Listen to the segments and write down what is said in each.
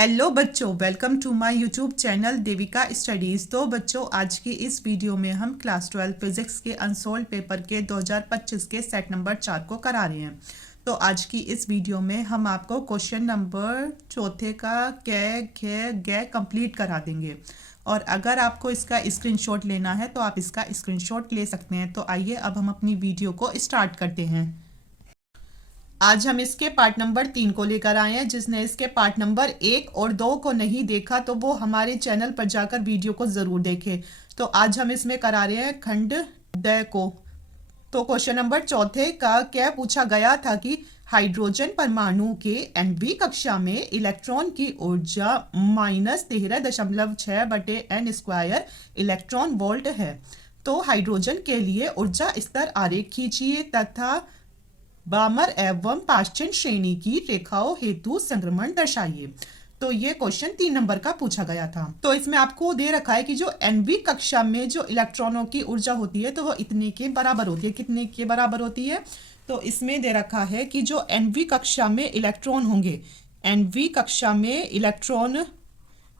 Hello बच्चों, welcome to my YouTube channel Devika studies. तो बच्चों, आज की इस वीडियो में हम क्लास 12 फिजिक्स के अनसोल्ड पेपर के 2025 के सेट नंबर 4 को करा रहे हैं। तो आज की इस वीडियो में हम आपको क्वेश्चन नंबर चौथे का कै खे गै कंप्लीट करा देंगे। और अगर आपको इसका स्क्रीनशॉट लेना है तो आप इसका स्क्रीनशॉट ले सकते हैं। तो आइए अब हम अपनी वीडियो को स्टार्ट करते हैं। आज हम इसके पार्ट नंबर 3 को लेकर आए हैं। जिसने इसके पार्ट नंबर 1 और 2 को नहीं देखा तो वो हमारे चैनल पर जाकर वीडियो को ज़रूर देखे। तो आज हम इसमें करा रहे हैं खंड ड को। तो क्वेश्चन नंबर चौथे का क्या पूछा गया था कि हाइड्रोजन परमाणु के nवीं कक्षा में इलेक्ट्रॉन की ऊर्जा -13.6/n² इलेक्ट्रॉन वोल्ट है। तो हाइड्रोजन के लिए ऊर्जा स्तर आरेख खींचिए तथा बामर एवं पाश्चन श्रेणी की रेखाओं हेतु संक्रमण दर्शाइए। तो ये क्वेश्चन 3 नंबर का पूछा गया था। तो इसमें आपको दे रखा है कि जो nवीं कक्षा में जो इलेक्ट्रॉनों की ऊर्जा होती है तो वो इतने के बराबर होती है। कितने के बराबर होती है? तो इसमें दे रखा है कि जो nवीं कक्षा में इलेक्ट्रॉन होंगे, nवीं कक्षा में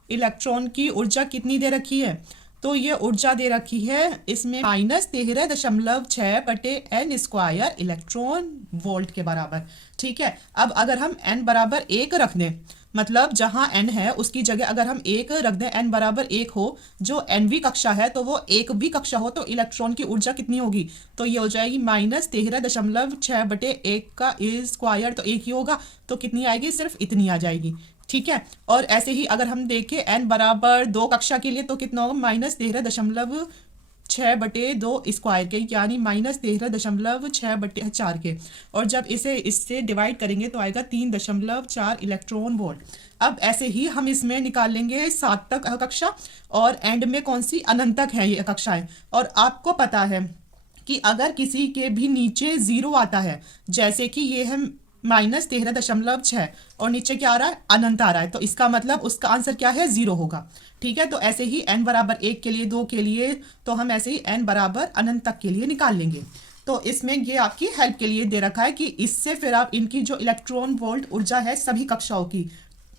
इलेक्ट्रॉन की ऊर्जा कितनी दे रखी है? तो ये ऊर्जा दे रखी है इसमें -13.6/n² इलेक्ट्रॉन वोल्ट के बराबर। ठीक है। अब अगर हम n बराबर 1 रख दें, मतलब जहां n है उसकी जगह अगर हम 1 रख दें, n बराबर 1 हो, जो nवीं कक्षा है तो वो 1वीं कक्षा हो, तो इलेक्ट्रॉन की ऊर्जा कितनी होगी? तो ये हो जाएगी -13.6/1 का स्क्वायर, तो 1 ही होगा, तो कितनी आएगी? सिर्फ इतनी आ जाएगी। ठीक है। और ऐसे ही अगर हम देखें n बराबर 2 कक्षा के लिए तो कितना होगा? -13.6/2 स्क्वायर के, यानी -13.6/4 के। और जब इसे इससे डिवाइड करेंगे तो आएगा 3.4 इलेक्ट्रॉन वोल्ट। अब ऐसे ही हम इसमें निकाल लेंगे 7 तक कक्षा, और एंड में कौन सी? अनंत तक है ये कक्षाएं। और आपको पता है कि अगर किसी के भी नीचे 0 आता है, जैसे कि ये है -13.6 और नीचे क्या आ रहा है? अनंत आ रहा है, तो इसका मतलब उसका आंसर क्या है? 0 होगा। ठीक है। तो ऐसे ही n बराबर 1 के लिए, 2 के लिए, तो हम ऐसे ही n बराबर अनंत तक के लिए निकाल लेंगे। तो इसमें ये आपकी हेल्प के लिए दे रखा है कि इससे फिर आप इनकी जो इलेक्ट्रॉन वोल्ट ऊर्जा है सभी कक्षाओं की,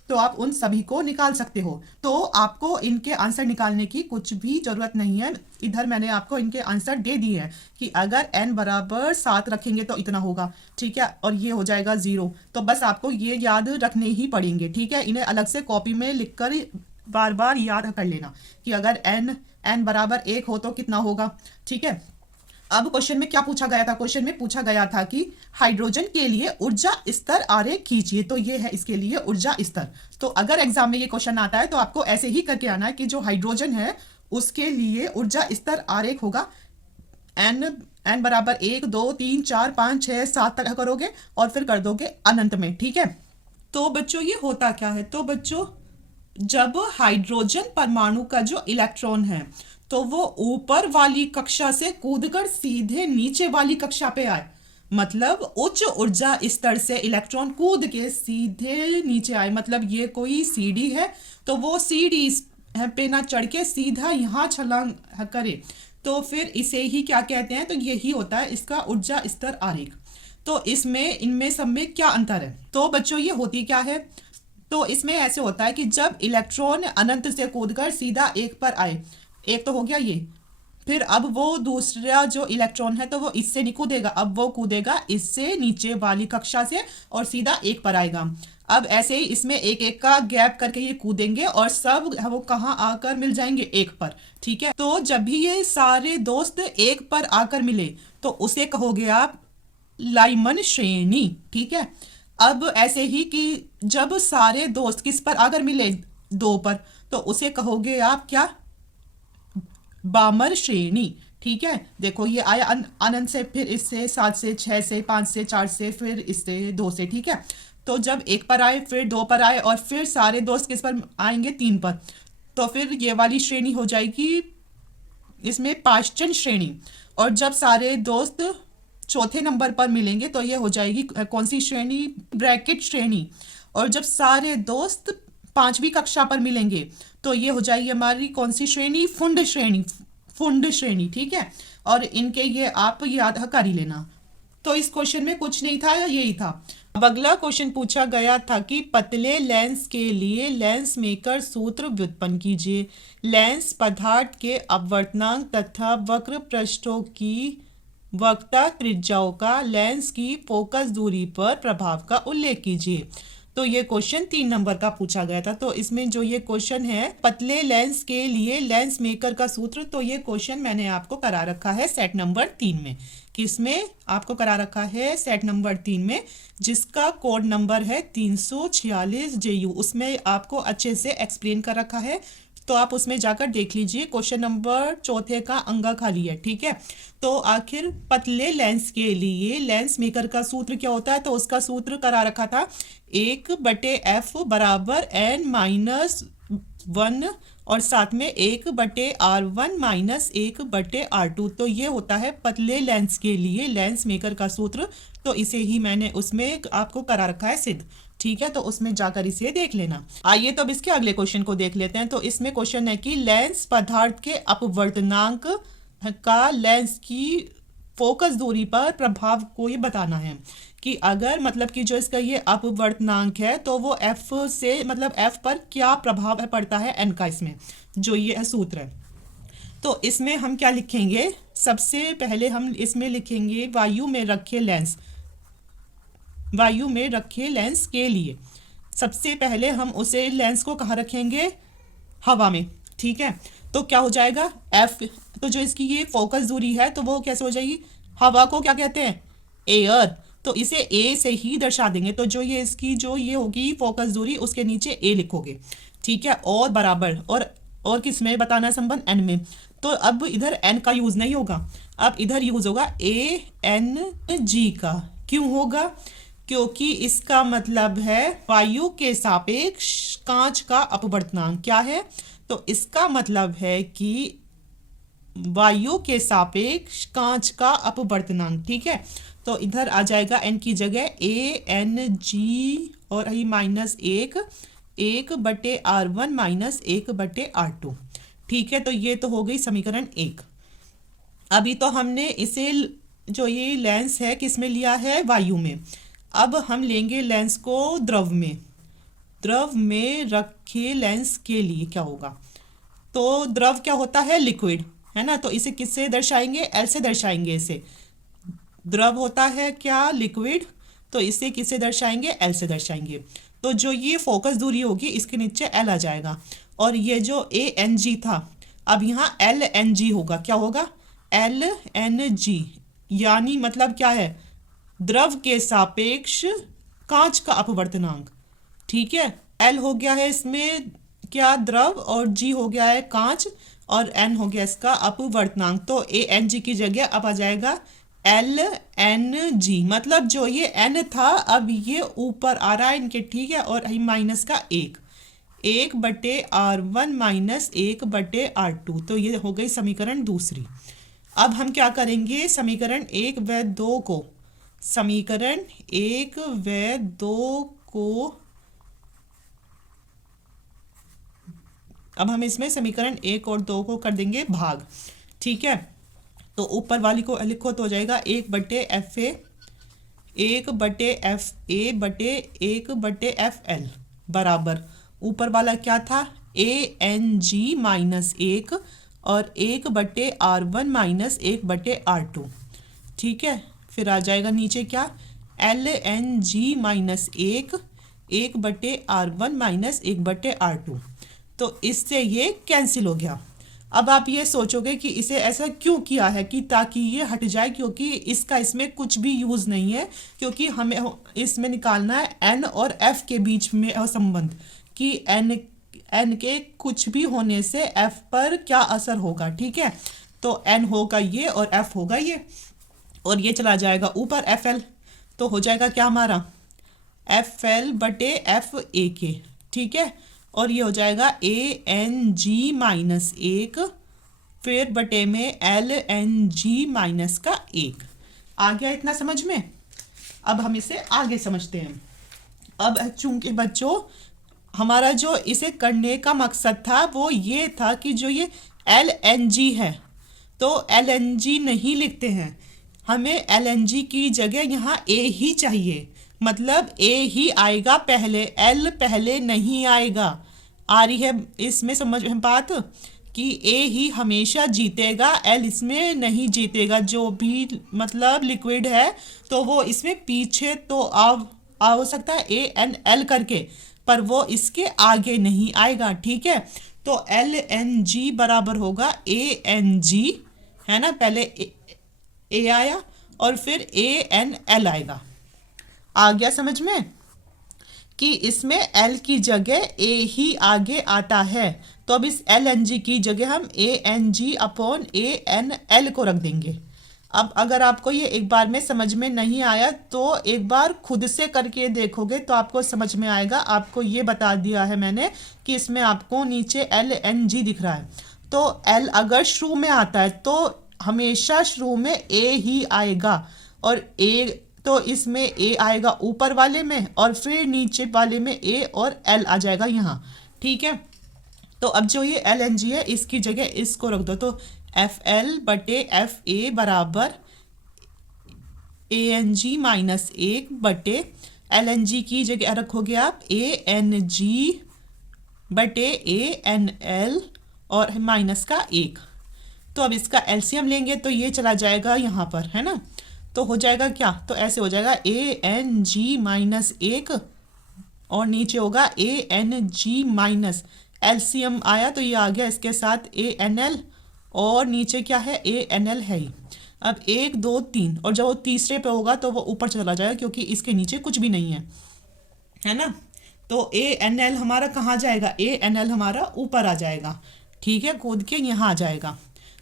तो आप उन सभी को निकाल सकते हो। तो आपको इनके आंसर निकालने की कुछ भी जरूरत नहीं है। इधर मैंने आपको इनके आंसर दे दिए हैं कि अगर n बराबर 7 रखेंगे तो इतना होगा। ठीक है। और ये हो जाएगा 0। तो बस आपको ये याद रखने ही पड़ेंगे। ठीक है। इन्हें अलग से कॉपी में लिखकर बार बार याद कर लेना कि अगर n बराबर 1 हो तो कितना होगा। ठीक है। अब क्वेश्चन में क्या पूछा गया था? क्वेश्चन में पूछा गया था कि हाइड्रोजन के लिए ऊर्जा स्तर आरेख खींचिए। तो ये है इसके लिए ऊर्जा स्तर। तो अगर एग्जाम में ये क्वेश्चन आता है तो आपको ऐसे ही करके आना है कि जो हाइड्रोजन है उसके लिए ऊर्जा स्तर आरेख होगा। n बराबर 1, 2, 3, 4, 5, 6, 7 तक करोगे और फिर कर दोगे अनंत में। ठीक है। तो बच्चों ये होता क्या है? तो बच्चों, जब हाइड्रोजन परमाणु का जो इलेक्ट्रॉन है तो वो ऊपर वाली कक्षा से कूदकर सीधे नीचे वाली कक्षा पे आए, मतलब उच्च ऊर्जा स्तर से इलेक्ट्रॉन कूद के सीधे नीचे आए, मतलब ये कोई सीढ़ी है तो वो सीढ़ी पे ना चढ़ के सीधा यहाँ छलांग करे, तो फिर इसे ही क्या कहते हैं? तो यही होता है इसका ऊर्जा स्तर आरेख। तो इसमें इनमें सब में क्या अंतर है? तो बच्चों ये होती क्या है? तो इसमें ऐसे होता है कि जब इलेक्ट्रॉन अनंत से कूदकर सीधा 1 पर आए, 1 तो हो गया ये, फिर अब वो दूसरा जो इलेक्ट्रॉन है तो वो इससे नहीं कूदेगा, अब वो कूदेगा इससे नीचे वाली कक्षा से और सीधा 1 पर आएगा। अब ऐसे ही इसमें एक एक का गैप करके ये कूदेंगे और सब वो कहाँ आकर मिल जाएंगे? 1 पर। ठीक है। तो जब भी ये सारे दोस्त 1 पर आकर मिले तो उसे कहोगे आप लाइमन श्रेणी। ठीक है। अब ऐसे ही कि जब सारे दोस्त किस पर आकर मिले? 2 पर, तो उसे कहोगे आप क्या? बामर श्रेणी। ठीक है। देखो ये आया अनंत से, फिर इससे 7 से, 6 से, 5 से, 4 से, फिर इससे 2 से। ठीक है। तो जब 1 पर आए, फिर 2 पर आए और फिर सारे दोस्त किस पर आएंगे? 3 पर। तो फिर ये वाली श्रेणी हो जाएगी इसमें पाश्चन श्रेणी। और जब सारे दोस्त चौथे नंबर पर मिलेंगे तो ये हो जाएगी कौन सी श्रेणी? ब्रैकेट श्रेणी। और जब सारे दोस्त 5वीं कक्षा पर मिलेंगे तो ये हो जाएगी हमारी कौन सी श्रेणी? फुंड श्रेणी। ठीक है। और इनके ये आप याद कर ही लेना। तो इस क्वेश्चन में कुछ नहीं था, यही था। अब अगला क्वेश्चन पूछा गया था कि पतले लेंस के लिए लेंस मेकर सूत्र व्युत्पन्न कीजिए। लेंस पदार्थ के अपवर्तनांक तथा वक्र पृष्ठों की वक्रता त्रिज्याओं का लेंस की फोकस दूरी पर प्रभाव का उल्लेख कीजिए। तो ये क्वेश्चन 3 नंबर का पूछा गया था। तो इसमें जो ये क्वेश्चन है पतले लेंस के लिए लेंस मेकर का सूत्र, तो ये क्वेश्चन मैंने आपको करा रखा है सेट नंबर 3 में। किसमें आपको करा रखा है? सेट नंबर 3 में, जिसका कोड नंबर है 346 JU। उसमें आपको अच्छे से एक्सप्लेन कर रखा है, तो आप उसमें जाकर देख लीजिए। क्वेश्चन नंबर 4 का अंगा खाली है, ठीक है। तो आखिर पतले लेंस के लिए लेंस मेकर का सूत्र क्या होता है? तो उसका सूत्र करा रखा था 1/f बराबर n-1 और साथ में 1/r1 माइनस 1/r2। तो ये होता है पतले लेंस के लिए लेंस मेकर का सूत्र। तो इसे ही मैंने उसमें आपको करा रखा है सिद्ध, ठीक है। तो उसमें जाकर इसे देख लेना। आइए तो अब इसके अगले क्वेश्चन को देख लेते हैं। तो इसमें क्वेश्चन है कि लेंस पदार्थ के अपवर्तनांक का लेंस की फोकस दूरी पर प्रभाव को ये बताना है कि अगर मतलब कि जो इसका ये अपवर्तनांक है तो वो f से मतलब f पर क्या प्रभाव पड़ता है n का, इसमें जो ये सूत्र है। तो इसमें हम क्या लिखेंगे? सबसे पहले हम इसमें लिखेंगे वायु में रखे लेंस, वायु में रखे लेंस के लिए सबसे पहले हम उसे लेंस को कहाँ रखेंगे? हवा में, ठीक है। तो क्या हो जाएगा? f, तो जो इसकी ये फोकस दूरी है तो वो कैसे हो जाएगी? हवा को क्या कहते हैं? एयर। तो इसे a से ही दर्शा देंगे। तो जो ये इसकी जो ये होगी फोकस दूरी, उसके नीचे a लिखोगे, ठीक है। और बराबर और किस में बताना है संबंध? n में। तो अब इधर n का यूज नहीं होगा, अब इधर यूज होगा ANG का। क्यों होगा? क्योंकि इसका मतलब है वायु के सापेक्ष कांच का अपवर्तनांक क्या है? तो इसका मतलब है कि वायु के सापेक्ष कांच का अपवर्तनांक, ठीक है। तो इधर आ जाएगा n की जगह ANG और यही -1/r1 माइनस 1/r2, ठीक है। तो ये तो हो गई समीकरण 1। अभी तो हमने इसे जो ये लेंस है किस में लिया है? वायु में। अब हम लेंगे लेंस को द्रव में। द्रव में रखे लेंस के लिए क्या होगा? तो द्रव क्या होता है? लिक्विड, है ना। तो इसे किससे दर्शाएंगे? L से दर्शाएंगे इसे। द्रव होता है क्या? लिक्विड। तो इसे किससे दर्शाएंगे? L से दर्शाएंगे। तो जो ये फोकस दूरी होगी इसके नीचे L आ जाएगा, और ये जो ANG था अब यहाँ LNG होगा। क्या होगा? LNG, यानी मतलब क्या है? द्रव के सापेक्ष कांच का अपवर्तनांक, ठीक है। L हो गया है इसमें क्या? द्रव, और G हो गया है कांच, और N हो गया इसका अपवर्तनांक। तो ANG की जगह अब आ जाएगा LNG। मतलब जो ये N था अब ये ऊपर आ रहा है इनके, ठीक है। और माइनस का 1/r1 माइनस 1/r2। तो ये हो गई समीकरण दूसरी। अब हम क्या करेंगे? समीकरण 1 व 2 को, समीकरण 1 व 2 को अब हम इसमें समीकरण 1 और 2 को कर देंगे भाग, ठीक है। तो ऊपर वाली को लिखो तो हो जाएगा 1/FA 1/FA/1/FL बराबर ऊपर वाला क्या था? ANG माइनस 1 और 1/r1 माइनस 1/r2, ठीक है। फिर आ जाएगा नीचे क्या? LNG minus 1/r1 minus 1/r2। तो इससे ये कैंसिल हो गया। अब आप ये सोचोगे कि इसे ऐसा क्यों किया है कि ताकि ये हट जाए, क्योंकि इसका इसमें कुछ भी यूज़ नहीं है, क्योंकि हमें इसमें निकालना है n और f के बीच में संबंध कि n के कुछ भी होने से f पर क्या असर होगा, ठीक है। तो n होगा ये और f होगा ये, और ये चला जाएगा ऊपर FL। तो हो जाएगा क्या हमारा? FL/FA, ठीक है। और ये हो जाएगा ANG माइनस 1 फिर बटे में LNG माइनस का 1। आ गया इतना समझ में? अब हम इसे आगे समझते हैं। अब चूंकि बच्चों हमारा जो इसे करने का मकसद था वो ये था कि जो ये LNG है तो LNG नहीं लिखते हैं, हमें एलएनजी की जगह यहाँ ए ही चाहिए, मतलब ए ही आएगा पहले, एल पहले नहीं आएगा। आ रही है इसमें समझ में बात, कि ए ही हमेशा जीतेगा, एल इसमें नहीं जीतेगा। जो भी मतलब लिक्विड है तो वो इसमें पीछे तो आ हो सकता है ए एन एल करके, पर वो इसके आगे नहीं आएगा। ठीक है, तो एल एन जी बराबर होगा ए एन जी, है ना, पहले ए आया और फिर ए एन एल आएगा। आ गया समझ में कि इसमें एल की जगह ए ही आगे आता है। तो अब इस एल एन जी की जगह हम ए एन जी अपॉन ए एन एल को रख देंगे। अब अगर आपको ये एक बार में समझ में नहीं आया तो एक बार खुद से करके देखोगे तो आपको समझ में आएगा। आपको ये बता दिया है मैंने कि इसमें आपको नीचे एल एन जी दिख रहा है, तो एल अगर शुरू में आता है तो हमेशा शुरू में ए ही आएगा, और ए तो इसमें ए आएगा ऊपर वाले में और फिर नीचे वाले में ए और एल आ जाएगा यहाँ। ठीक है, तो अब जो ये एल एन जी है इसकी जगह इसको रख दो, तो एफ एल बटे एफ ए बराबर ए एन जी माइनस एक बटे एल एन जी की जगह रखोगे आप ए एन जी बटे ए एन एल और माइनस का एक। तो अब इसका एलसीएम लेंगे तो ये चला जाएगा यहाँ पर, है ना, तो हो जाएगा क्या, तो ऐसे हो जाएगा ए एन जी माइनस एक और नीचे होगा ए एन जी माइनस, एलसीएम आया तो ये आ गया इसके साथ ए एन एल और नीचे क्या है ए एन एल है ही। अब एक दो तीन, और जब वो तीसरे पे होगा तो वो ऊपर चला जाएगा क्योंकि इसके नीचे कुछ भी नहीं है ना। तो ए एन एल हमारा कहाँ जाएगा, ए एन एल हमारा ऊपर आ जाएगा। ठीक है, कूद के यहाँ आ जाएगा।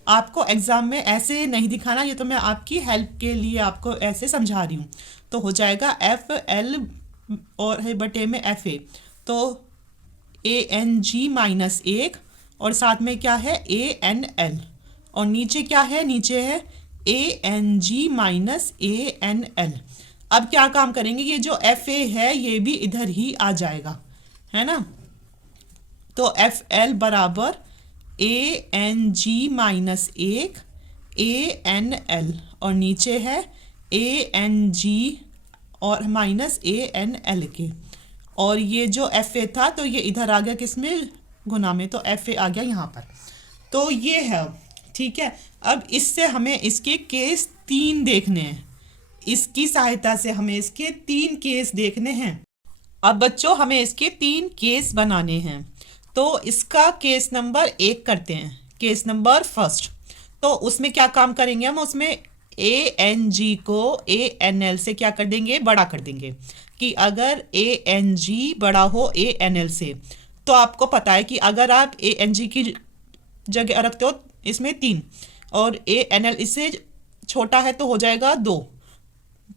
आपको एग्जाम में ऐसे नहीं दिखाना, ये तो मैं आपकी हेल्प के लिए आपको ऐसे समझा रही हूँ। तो हो जाएगा एफ एल और है बटे में एफ ए, तो ए एन जी माइनस एक और साथ में क्या है ए एन एल, और नीचे क्या है, नीचे है ए एन जी माइनस ए एन एल। अब क्या काम करेंगे, ये जो एफ ए है ये भी इधर ही आ जाएगा, है ना। तो एफ एल बराबर ए एन जी माइनस एक ए एन एल और नीचे है ए एन जी और माइनस ए एन एल के, और ये जो एफ ए था तो ये इधर आ गया किसमें, गुना में, तो एफ ए आ गया यहाँ पर। तो ये है, ठीक है। अब इससे हमें इसके केस 3 देखने हैं, इसकी सहायता से हमें इसके 3 केस देखने हैं। अब बच्चों हमें इसके 3 केस बनाने हैं, तो इसका केस नंबर 1 करते हैं, केस नंबर फर्स्ट। तो उसमें क्या काम करेंगे हम, उसमें ए एन जी को ए एन एल से क्या कर देंगे, बड़ा कर देंगे। कि अगर ए एन जी बड़ा हो ए एन एल से, तो आपको पता है कि अगर आप ए एन जी की जगह रखते हो इसमें 3 और ए एन एल इससे छोटा है तो हो जाएगा 2,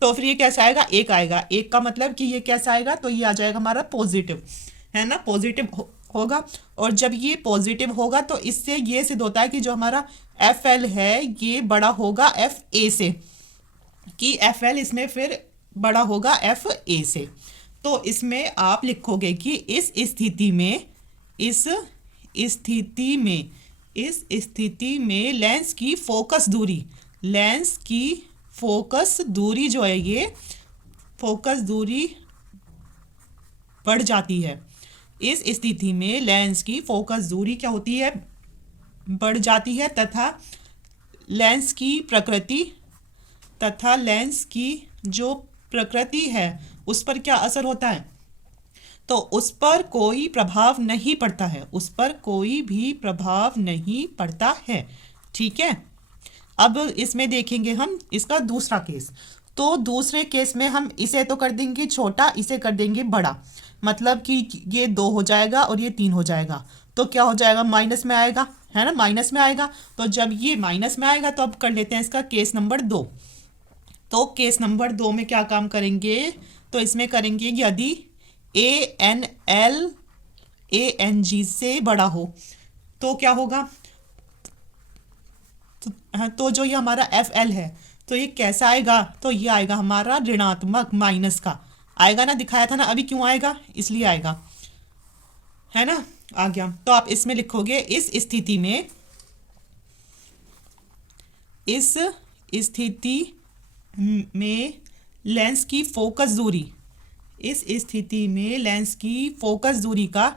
तो फिर ये कैसा आएगा, 1 आएगा। 1 का मतलब कि ये कैसा आएगा, तो ये आ जाएगा हमारा पॉजिटिव, है ना, पॉजिटिव होगा। और जब ये पॉजिटिव होगा तो इससे ये सिद्ध होता है कि जो हमारा एफ एल है ये बड़ा होगा एफ ए से, कि एफ एल इसमें फिर बड़ा होगा एफ ए से। तो इसमें आप लिखोगे कि इस स्थिति में लेंस की फोकस दूरी जो है, ये फोकस दूरी बढ़ जाती है। इस स्थिति में लेंस की फोकस दूरी क्या होती है, बढ़ जाती है, तथा लेंस की जो प्रकृति है उस पर क्या असर होता है, तो उस पर कोई प्रभाव नहीं पड़ता है, उस पर कोई भी प्रभाव नहीं पड़ता है। ठीक है, अब इसमें देखेंगे हम इसका दूसरा केस। तो दूसरे केस में हम इसे तो कर देंगे छोटा, इसे कर देंगे बड़ा, मतलब कि ये 2 हो जाएगा और ये 3 हो जाएगा। तो क्या हो जाएगा, माइनस में आएगा, है ना, माइनस में आएगा। तो जब ये माइनस में आएगा तो अब कर लेते हैं इसका केस नंबर 2। तो केस नंबर 2 में क्या काम करेंगे, तो इसमें करेंगे यदि A N L A N G से बड़ा हो तो क्या होगा, तो जो ये हमारा एफ एल है तो ये कैसा आएगा, तो ये आएगा हमारा ऋणात्मक, माइनस का आएगा ना, दिखाया था ना अभी क्यों आएगा, इसलिए आएगा, है ना, आ गया। तो आप इसमें लिखोगे इस स्थिति में लेंस की फोकस दूरी, इस स्थिति में लेंस की फोकस दूरी का,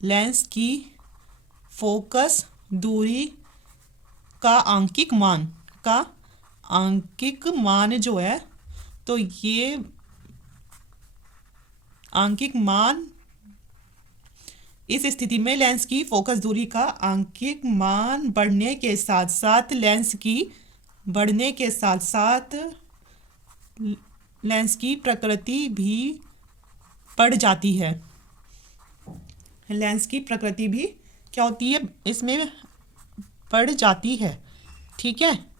लेंस की फोकस दूरी का आंकिक मान, का आंकिक मान जो है, तो ये आंकिक मान, इस स्थिति में लेंस की फोकस दूरी का आंकिक मान बढ़ने के साथ साथ लेंस की, बढ़ने के साथ साथ लेंस की प्रकृति भी बढ़ जाती है। लेंस की प्रकृति भी क्या होती है, इसमें बढ़ जाती है। ठीक है।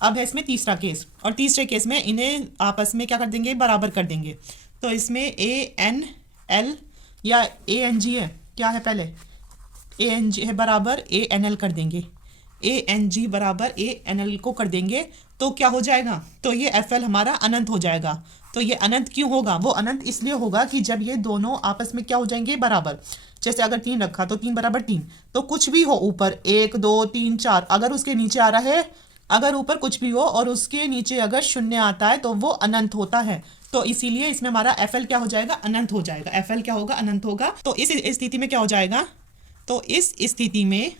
अब है इसमें तीसरा केस, और तीसरे केस में इन्हें आपस में क्या कर देंगे, बराबर कर देंगे। तो इसमें ए एन एल या ए एन जी है, क्या है पहले, ए एन जी है बराबर ए एन एल कर देंगे, ए एन जी बराबर ए एन एल को कर देंगे। तो क्या हो जाएगा, तो ये एफ एल हमारा अनंत हो जाएगा। तो ये अनंत क्यों होगा, वो अनंत इसलिए होगा कि जब ये दोनों आपस में क्या हो जाएंगे, बराबर। जैसे अगर 3 रखा तो 3 बराबर 3, तो कुछ भी हो ऊपर 1 2 3 4, अगर उसके नीचे आ रहा है, अगर ऊपर कुछ भी हो और उसके नीचे अगर शून्य आता है तो वो अनंत होता है। तो इसीलिए इसमें हमारा एफ एल क्या हो जाएगा, अनंत हो जाएगा। एफ एल क्या होगा, अनंत होगा। तो इस स्थिति में क्या हो जाएगा, तो इस स्थिति में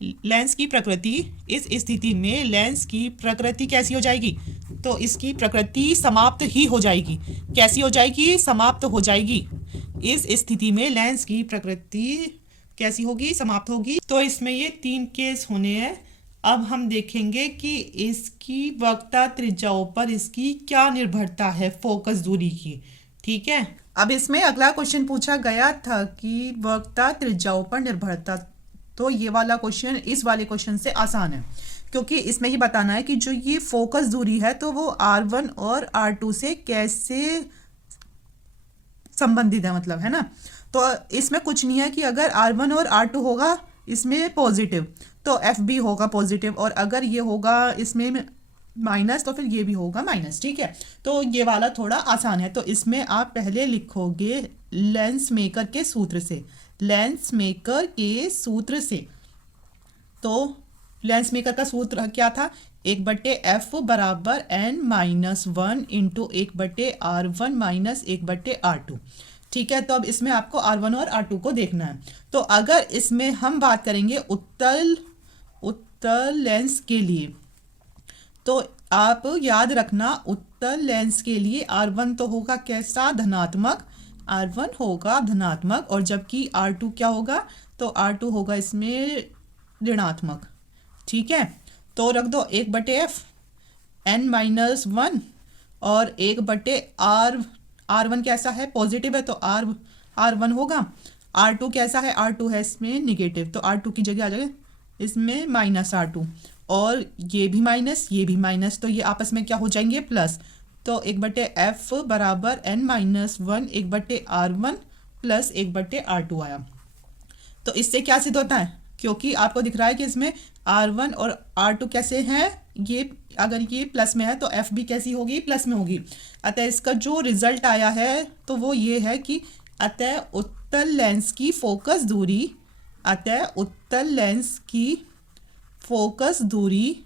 लेंस की प्रकृति, इस स्थिति में लेंस की प्रकृति कैसी हो जाएगी, तो इसकी प्रकृति समाप्त ही हो जाएगी। कैसी हो जाएगी, समाप्त हो जाएगी। इस स्थिति में लेंस की प्रकृति कैसी होगी, समाप्त होगी। तो इसमें ये 3 केस होने हैं। अब हम देखेंगे कि इसकी वक्रता त्रिज्याओं पर इसकी क्या निर्भरता है, फोकस दूरी की। ठीक है। अब इसमें अगला क्वेश्चन पूछा गया था कि वक्रता त्रिज्याओं पर निर्भरता, तो ये वाला क्वेश्चन इस वाले क्वेश्चन से आसान है, क्योंकि इसमें ही बताना है कि जो ये फोकस दूरी है तो वो R1 और R2 से कैसे संबंधित है, मतलब है ना। तो इसमें कुछ नहीं है कि अगर R1 और R2 होगा इसमें पॉजिटिव तो एफ भी होगा पॉजिटिव, और अगर ये होगा इसमें माइनस तो फिर ये भी होगा माइनस। ठीक है। तो ये वाला थोड़ा आसान है। तो इसमें आप पहले लिखोगे लेंस मेकर के सूत्र से, लेंस मेकर के सूत्र से। तो लेंस मेकर का सूत्र क्या था, 1/f बराबर n-1 into 1/r1 minus 1/r2। ठीक है। तो अब इसमें आपको R1 और R2 को देखना है। तो अगर इसमें हम बात करेंगे उत्तल लेंस के लिए, तो आप याद रखना उत्तल लेंस के लिए R1 तो होगा कैसा, धनात्मक, R1 होगा धनात्मक, और जबकि R2 क्या होगा, तो R2 होगा इसमें ऋणात्मक। ठीक है। तो रख दो 1/f n-1 और 1/r1 कैसा है, पॉजिटिव है, तो R1 होगा। R2 कैसा है, R2 है इसमें निगेटिव, तो R2 की जगह आ जाएगा इसमें -R2, और ये भी माइनस, ये भी माइनस, तो ये आपस में क्या हो जाएंगे, प्लस। तो 1/f बराबर n-1 1/r1 प्लस 1/r2 आया। तो इससे क्या सिद्ध होता है, क्योंकि आपको दिख रहा है कि इसमें R1 और R2 कैसे हैं, ये अगर ये प्लस में है तो F भी कैसी होगी, प्लस में होगी। अतः इसका जो रिजल्ट आया है तो वो ये है कि अतः उत्तल लेंस की फोकस दूरी, अतः उत्तल लेंस की फोकस दूरी,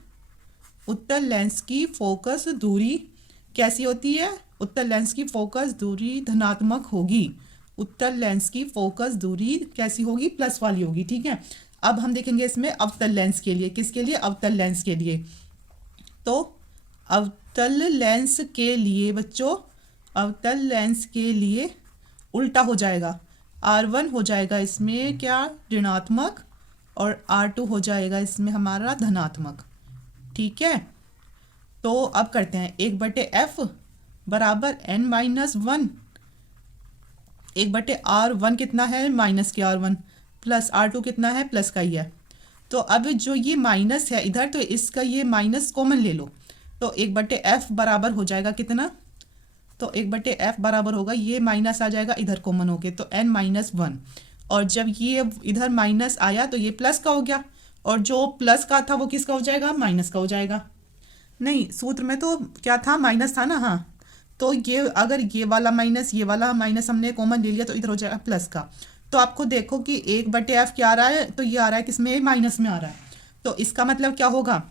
उत्तल लेंस की फोकस दूरी कैसी होती है, उत्तल लेंस की फोकस दूरी धनात्मक होगी। उत्तल लेंस की फोकस दूरी कैसी होगी, प्लस वाली होगी। ठीक है। अब हम देखेंगे इसमें अवतल लेंस के लिए, किसके लिए, अवतल लेंस के लिए। तो अवतल लेंस के लिए बच्चों, अवतल लेंस के लिए उल्टा हो जाएगा, R1 हो जाएगा इसमें क्या, ऋणात्मक, और R2 हो जाएगा इसमें हमारा धनात्मक। ठीक है। तो अब करते हैं 1/f बराबर n-1, 1/r1 कितना है, माइनस के R1, प्लस R2 कितना है, प्लस का ही है। तो अब जो ये माइनस है इधर, तो इसका ये माइनस कॉमन ले लो, तो 1/f बराबर हो जाएगा कितना, तो 1/f बराबर होगा, ये माइनस आ जाएगा इधर कॉमन होके, तो n-1, और जब ये इधर माइनस आया तो ये प्लस का हो गया, और जो प्लस का था वो किसका हो जाएगा, माइनस का हो जाएगा। नहीं, सूत्र में तो क्या था, माइनस था ना। हाँ, तो ये अगर ये वाला माइनस ये वाला माइनस हमने कॉमन ले लिया तो इधर हो जाएगा प्लस का। तो आपको देखो कि 1/f क्या आ रहा है, तो ये आ रहा है किसमें, माइनस में आ रहा है। तो इसका मतलब क्या होगा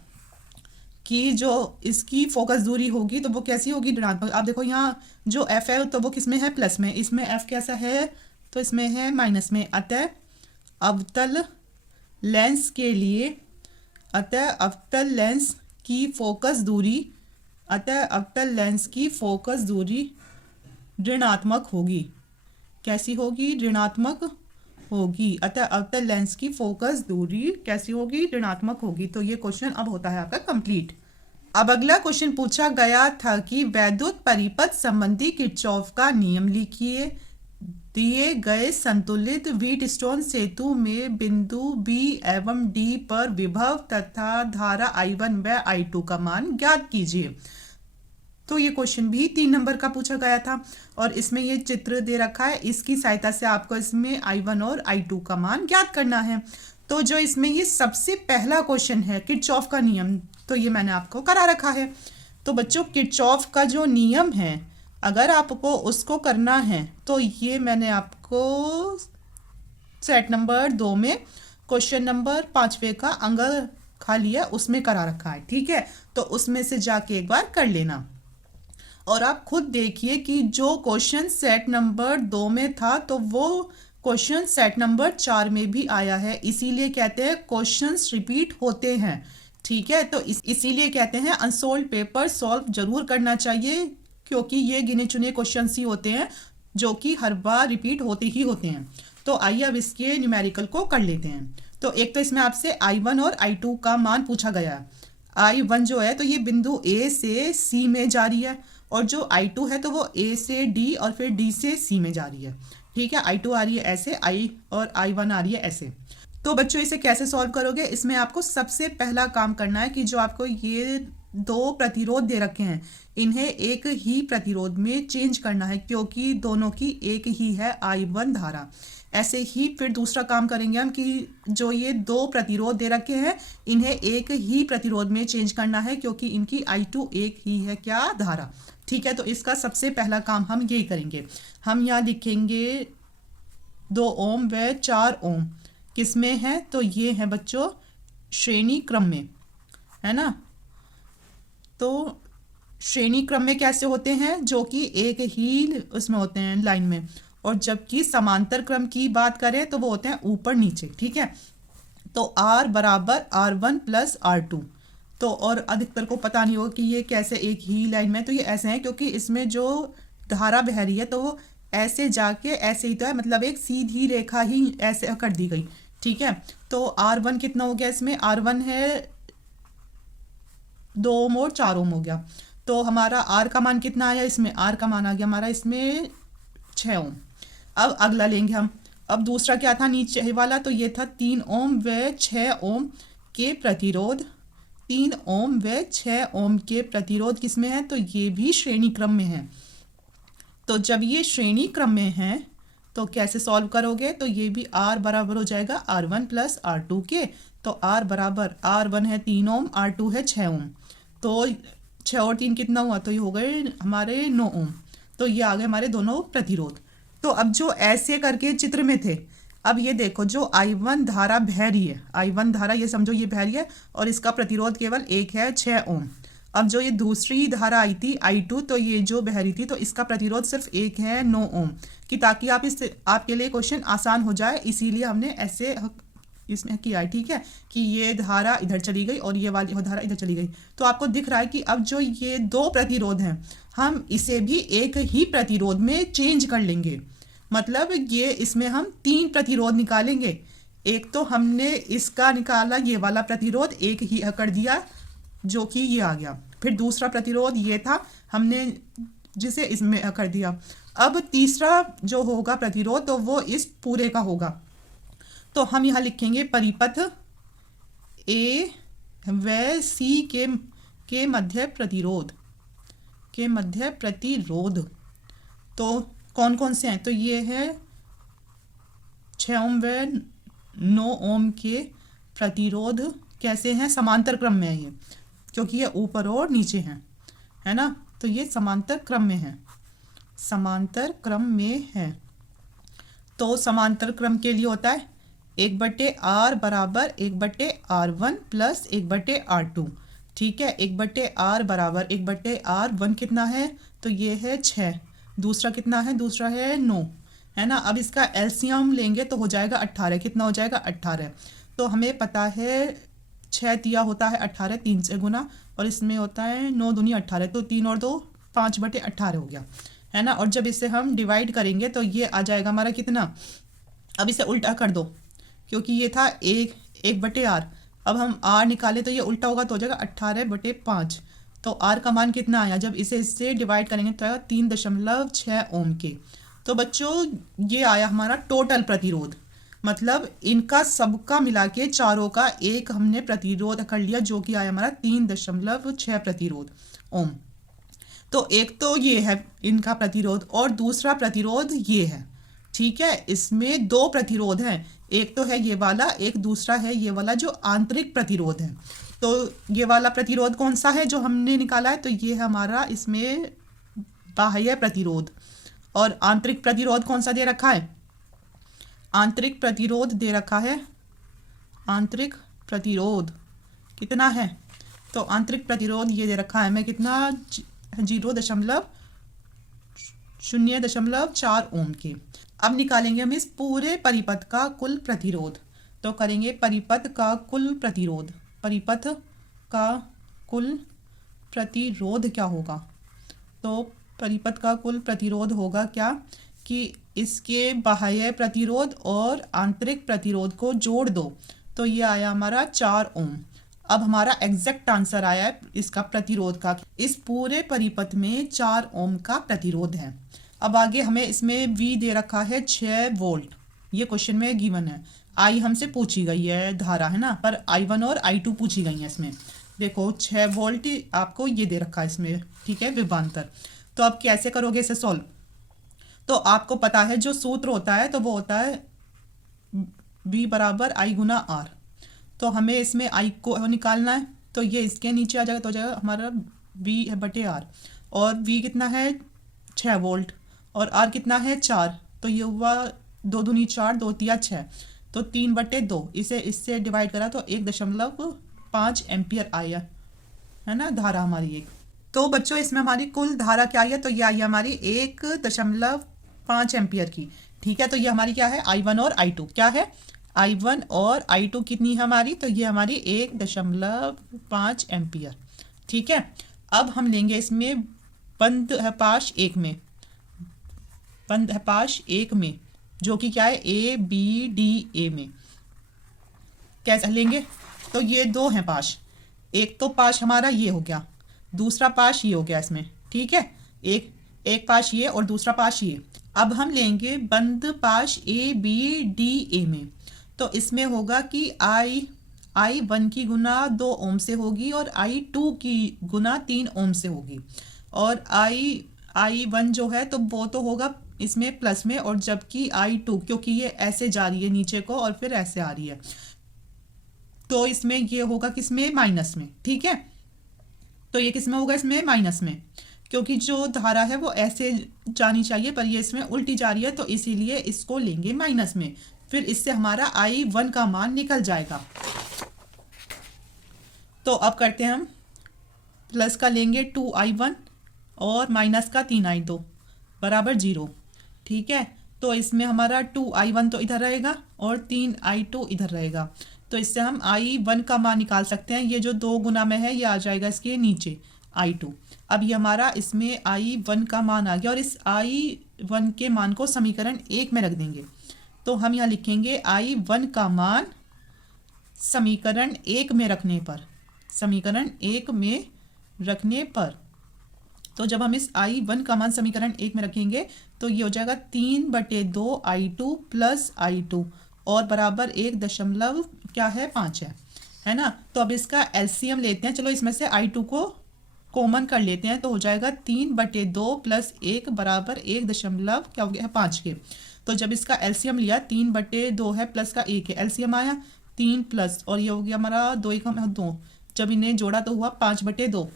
कि जो इसकी फोकस दूरी होगी तो वो कैसी होगी, ऋणात्मक। आप देखो यहाँ जो एफ है तो वो किस में है, प्लस में, इसमें एफ कैसा है तो इसमें है माइनस में। अतः अवतल लेंस के लिए, अतः अवतल लेंस की फोकस दूरी, अतः अवतल लेंस की फोकस दूरी ऋणात्मक होगी। कैसी होगी, ऋणात्मक होगी। अतः अवतल लेंस की फोकस दूरी कैसी होगी, ऋणात्मक होगी। तो ये क्वेश्चन अब होता है आपका कंप्लीट। अब अगला क्वेश्चन पूछा गया था कि वैद्युत परिपथ संबंधी किरचॉफ का नियम लिखिए। दिए गए संतुलित व्हीटस्टोन सेतु में बिंदु बी एवं डी पर विभव तथा धारा I1 व I2 का मान ज्ञात कीजिए। तो ये क्वेश्चन भी 3 नंबर का पूछा गया था और इसमें ये चित्र दे रखा है, इसकी सहायता से आपको इसमें I1 और I2 का मान ज्ञात करना है। तो जो इसमें ये सबसे पहला क्वेश्चन है किरचॉफ का नियम, तो ये मैंने आपको करा रखा है। तो बच्चों किरचॉफ का जो नियम है अगर आपको उसको करना है तो ये मैंने आपको सेट नंबर 2 में क्वेश्चन नंबर 5वें का अंग खाली है उसमें करा रखा है, ठीक है। तो उसमें से जाके एक बार कर लेना और आप खुद देखिए कि जो क्वेश्चन सेट नंबर 2 में था तो वो क्वेश्चन सेट नंबर 4 में भी आया है। इसीलिए कहते हैं क्वेश्चंस रिपीट होते हैं, ठीक है। तो इसीलिए कहते हैं अनसोल्व पेपर सॉल्व जरूर करना चाहिए, क्योंकि ये गिने चुने क्वेश्चन ही होते हैं जो कि हर बार रिपीट होते ही होते हैं। तो आइए अब इसके न्यूमेरिकल को कर लेते हैं। तो एक तो इसमें आपसे I1 और I2 का मान पूछा गया है। I1 जो है तो ये बिंदु A से C में जा रही है और जो I2 है तो वो A से D और फिर D से C में जा रही है, ठीक है। I2 आ रही है ऐसे, और I1 आ रही है ऐसे। तो बच्चों इसे कैसे सॉल्व करोगे, इसमें आपको सबसे पहला काम करना है कि जो आपको ये 2 प्रतिरोध दे रखे हैं इन्हें एक ही प्रतिरोध में चेंज करना है, क्योंकि दोनों की एक ही है I1 धारा। ऐसे ही फिर दूसरा काम करेंगे हम कि जो ये 2 प्रतिरोध दे रखे हैं इन्हें एक ही प्रतिरोध में चेंज करना है, क्योंकि इनकी I2 एक ही है क्या, धारा, ठीक है। तो इसका सबसे पहला काम हम यही करेंगे। हम यहाँ लिखेंगे 2 ओम व 4 ओम किस में है, तो ये है बच्चों श्रेणी क्रम में, है ना। तो श्रेणी क्रम में कैसे होते हैं, जो कि एक ही उसमें होते हैं लाइन में, और जबकि समांतर क्रम की बात करें तो वो होते हैं ऊपर नीचे, ठीक है। तो R बराबर R1 प्लस R2। तो और अधिकतर को पता नहीं होगा कि ये कैसे एक ही लाइन में, तो ये ऐसे हैं क्योंकि इसमें जो धारा बह रही है तो वो ऐसे जाके ऐसे ही तो है, मतलब एक सीधी रेखा ही ऐसे कर दी गई, ठीक है। तो R1 कितना हो गया, इसमें R1 है 2 ओम और 4 ओम हो गया। तो हमारा R का मान कितना आया, इसमें R का मान आ गया हमारा इसमें 6 ओम। अब अगला लेंगे हम। अब दूसरा क्या था नीचे वाला, तो ये था 3 ओम व 6 ओम के प्रतिरोध। 3 ओम व 6 ओम के प्रतिरोध किस में है, तो ये भी श्रेणी क्रम में है। तो जब ये श्रेणी क्रम में है तो कैसे सॉल्व करोगे, तो ये भी R बराबर हो जाएगा R1 प्लस R2 के। तो R बराबर R1 है 3 ओम, R2 है 6 ओम। तो 6 और 3 कितना हुआ, तो ये हो गए हमारे 9 ओम। तो ये आ गए हमारे दोनों प्रतिरोध। तो अब जो ऐसे करके चित्र में थे, अब ये देखो जो I1 धारा बह रही है, I1 धारा ये समझो ये बह रही है और इसका प्रतिरोध केवल एक है 6 ओम। अब जो ये दूसरी धारा आई थी I2, तो ये जो बह रही थी तो इसका प्रतिरोध सिर्फ एक है 9 ओम, कि ताकि आपके लिए क्वेश्चन आसान हो जाए, इसीलिए हमने ऐसे इसमें किया है, ठीक है, कि ये धारा इधर चली गई और ये वाली धारा इधर चली गई। तो आपको दिख रहा है कि अब जो ये 2 प्रतिरोध हैं हम इसे भी एक ही प्रतिरोध में चेंज कर लेंगे। मतलब ये इसमें हम 3 प्रतिरोध निकालेंगे। एक तो हमने इसका निकाला, ये वाला प्रतिरोध एक ही कर दिया जो कि ये आ गया। फिर दूसरा प्रतिरोध ये था, हमने जिसे इसमें कर दिया। अब तीसरा जो होगा प्रतिरोध तो वो इस पूरे का होगा। तो हम यहाँ लिखेंगे परिपथ ए व सी के मध्य प्रतिरोध, के मध्य प्रतिरोध। तो कौन कौन से हैं, तो ये है 6 ओम व 9 ओम के प्रतिरोध कैसे हैं, समांतर क्रम में है ये, क्योंकि ये ऊपर और नीचे हैं, है ना। तो ये समांतर क्रम में है, समांतर क्रम में है। तो समांतर क्रम के लिए होता है 1/R बराबर 1/R1 प्लस 1/R2, ठीक है। 1/r बराबर 1/r, 1 कितना है तो ये है 6, दूसरा कितना है, दूसरा है 9, है ना। अब इसका एलसीएम लेंगे तो हो जाएगा 18, कितना हो जाएगा 18। तो हमें पता है 6 तिया होता है 18, 3 से गुना, और इसमें होता है 9 दूनी 18, तो 3 और 2 5/18 हो गया, है ना। और जब इसे हम डिवाइड करेंगे तो ये आ जाएगा हमारा कितना, अब इसे उल्टा कर दो क्योंकि ये था 1/r, अब हम r निकाले तो ये उल्टा होगा तो हो जाएगा 18/5। तो r का मान कितना आया, जब इसे इससे डिवाइड करेंगे तो आएगा 3.6 ओम के। तो बच्चों ये आया हमारा टोटल प्रतिरोध, मतलब इनका सबका मिला के चारों का एक हमने प्रतिरोध कर लिया, जो कि आया हमारा 3.6 प्रतिरोध ओम। तो एक तो ये है इनका प्रतिरोध, और दूसरा प्रतिरोध ये है, ठीक है। इसमें दो प्रतिरोध हैं, एक तो है ये वाला, एक दूसरा है ये वाला जो आंतरिक प्रतिरोध है। तो ये वाला प्रतिरोध कौन सा है जो हमने निकाला है, तो ये है हमारा इसमें बाह्य प्रतिरोध। और आंतरिक प्रतिरोध कौन सा दे रखा है, आंतरिक प्रतिरोध दे रखा है, आंतरिक प्रतिरोध कितना है, तो आंतरिक प्रतिरोध ये दे रखा है हमें कितना, 0.4 ओम के। अब निकालेंगे हम इस पूरे परिपथ का कुल प्रतिरोध। तो करेंगे परिपथ का कुल प्रतिरोध, परिपथ का कुल प्रतिरोध क्या होगा, तो परिपथ का कुल प्रतिरोध होगा क्या कि इसके बाह्य प्रतिरोध और आंतरिक प्रतिरोध को जोड़ दो तो ये आया हमारा 4 ओम। अब हमारा एग्जैक्ट आंसर आया है इसका प्रतिरोध का, इस पूरे परिपथ में 4 ओम का प्रतिरोध है। अब आगे हमें इसमें V दे रखा है 6 वोल्ट, ये क्वेश्चन में गिवन है। I हमसे पूछी गई है धारा, है ना, पर I1 और I2 पूछी गई है इसमें। देखो 6 वोल्ट आपको ये दे रखा है इसमें, ठीक है, विभवांतर। तो अब कैसे करोगे इसे सॉल्व, तो आपको पता है जो सूत्र होता है तो वो होता है V बराबर I गुना R। तो हमें इसमें I को निकालना है, तो ये इसके नीचे आ जाएगा, तो हो जाएगा हमारा V/R, और V कितना है 6 वोल्ट, और R कितना है 4, तो ये हुआ 2 दूनी 4, 2 तिया 6, तो 3/2, इसे इससे डिवाइड करा तो 1.5 एम्पियर आया, है ना, धारा हमारी एक। तो बच्चों इसमें हमारी कुल धारा क्या आई है, तो ये आई हमारी 1.5 एम्पियर की, ठीक है। तो ये हमारी क्या है, I1 और I2, क्या है I1 और I2 कितनी है हमारी, तो ये हमारी 1.5 एम्पियर, ठीक है। अब हम लेंगे इसमें बंद है पाश 1 में, बंद है पाश 1 में, जो कि क्या है ABDA में, कैसे लेंगे, तो ये 2 हैं पाश, एक तो पाश हमारा ये हो गया, दूसरा पाश ये हो गया इसमें, ठीक है, एक पाश ये और दूसरा पाश ये। अब हम लेंगे बंद पाश ABDA में, तो इसमें होगा कि I1 की गुना 2 ओम से होगी और I2 की गुना 3 ओम से होगी, और I1 जो है तो वो तो होगा इसमें प्लस में, और जबकि I2 क्योंकि ये ऐसे जा रही है नीचे को और फिर ऐसे आ रही है, तो इसमें ये होगा किसमें, माइनस में, ठीक है। तो ये किसमें होगा, इसमें माइनस में, क्योंकि जो धारा है वो ऐसे जानी चाहिए पर ये इसमें उल्टी जा रही है, तो इसीलिए इसको लेंगे माइनस में, फिर इससे हमारा I1 का मान निकल जाएगा। तो अब करते हैं हम, प्लस का लेंगे 2I1 और माइनस का 3I2 बराबर 0, ठीक है। तो इसमें हमारा 2I1 तो इधर रहेगा और 3I2 इधर रहेगा, तो इससे हम I1 का मान निकाल सकते हैं, ये जो 2 गुना में है ये आ जाएगा इसके नीचे I2। अब ये हमारा इसमें I1 का मान आ गया, और इस I1 के मान को समीकरण 1 में रख देंगे, तो हम यहाँ लिखेंगे I1 का मान समीकरण 1 में रखने पर, समीकरण 1 में रखने पर, तो जब हम इस I1 का मान समीकरण 1 में रखेंगे तो ये हो जाएगा 3/2 I2 प्लस I2 और बराबर 1.5 है ना। तो अब इसका एलसीएम लेते हैं, चलो इसमें से I2 को कॉमन कर लेते हैं, तो हो जाएगा 3/2 प्लस 1 बराबर 1.5 के। तो जब इसका एलसीएम लिया 3/2 है प्लस का 1 है, एलसीएम आया 3 प्लस, और ये हो गया हमारा 2, जब इन्हें जोड़ा तो हुआ 5/2।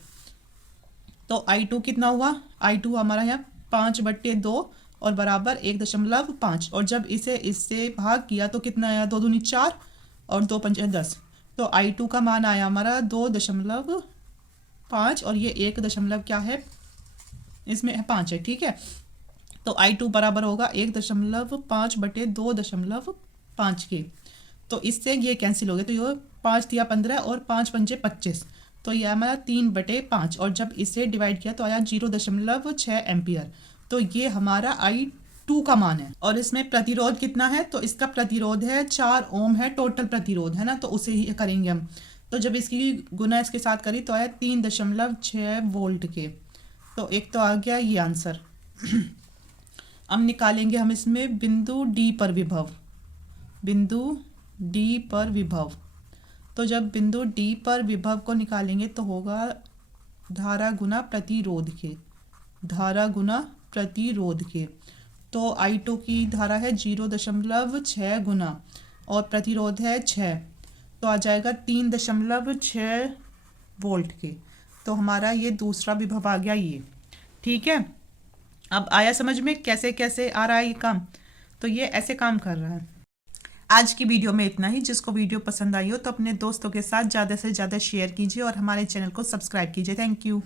तो I2 कितना हुआ, I2 हमारा है 5/2 और बराबर 1.5, और जब इसे इससे भाग किया तो कितना आया, 2 दूनी 4 और 2 पंचे 10, तो I2 का मान आया हमारा 2.5 5 और ये 1 दशमलव क्या है, इसमें 5 है, ठीक है। तो I2 बराबर होगा 1.5 बटे 2.5 के। तो इससे ये कैंसिल हो गया, तो ये 5 दिया 15 और 5 पंजे 25, तो ये हमारा 3/5, और जब इसे डिवाइड किया तो आया 0.6 एम्पियर। तो ये हमारा I2 का मान है। और इसमें प्रतिरोध कितना है, तो इसका प्रतिरोध है 4 ओम है, टोटल प्रतिरोध है ना, तो उसे ही करेंगे हम। तो जब इसकी गुना इसके साथ करी तो आया 3.6 वोल्ट के। तो एक तो आ गया ये आंसर। अब निकालेंगे हम इसमें बिंदु डी पर विभव, बिंदु डी पर विभव। तो जब बिंदु डी पर विभव को निकालेंगे तो होगा धारा गुना प्रतिरोध के, धारा गुना प्रतिरोध के। तो I2 की धारा है 0.6 गुना और प्रतिरोध है 6, तो आ जाएगा 3.6 वोल्ट के। तो हमारा ये दूसरा विभव आ गया ये, ठीक है। अब आया समझ में कैसे कैसे आ रहा है ये काम, तो ये ऐसे काम कर रहा है। आज की वीडियो में इतना ही। जिसको वीडियो पसंद आई हो तो अपने दोस्तों के साथ ज़्यादा से ज़्यादा शेयर कीजिए और हमारे चैनल को सब्सक्राइब कीजिए। Thank you.